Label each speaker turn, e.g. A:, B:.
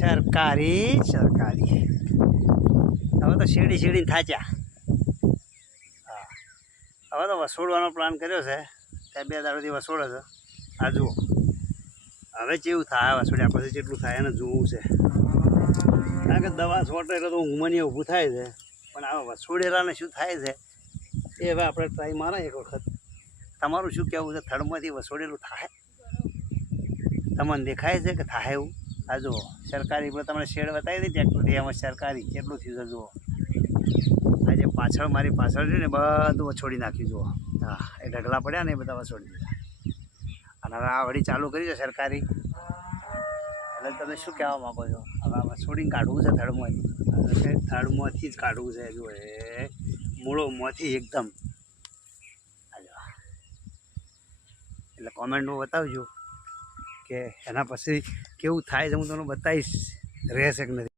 A: સરકારી સરકારી. હવે તો શેરડી શેરડીને થાચ્યા. હા. હવે તો વસોડવાનો પ્લાન કર્યો છે. ત્યાં બે દાડોથી વસોડે છે. આ જુઓ. હવે કેવું થાય વસોડ્યા? પછી જેટલું થાય એને જોવું છે. કારણ કે દવા છોટે એટલે તો ઊંઘમાંની ઊભું થાય છે. પણ આ વસોડેલાને શું થાય છે? એ હવે આપણે ટ્રાય મારે એક વખત. તમારું શું કહેવું છે? થડમાંથી વસોડેલું થાય? તમને દેખાય છે કે થાય એવું? આ જુઓ, સરકારી પેલા તમને શેડ બતાવી હતી ટ્રેક્ટરથી એમાં સરકારી કેટલું થયું છે, જુઓ. આ જે પાછળ, મારી પાછળ છે ને, બધું છોડી નાખ્યું, જુઓ. હા, એ ઢગલા પડ્યા ને એ બધા છોડી દીધા. અને હવે આ વળી ચાલુ કરી છે સરકારી. એટલે તમે શું કહેવા માગો છો? હવે આમાં છોડીને કાઢવું છે થડમાંથી. થડમાંથી જ કાઢવું છે, જુઓ, એ મૂળોમાંથી એકદમ. એટલે કોમેન્ટમાં બતાવજો. કે એના પછી કેવું થાય છે હું તમને બતાવીશ. રહેશે કે નથી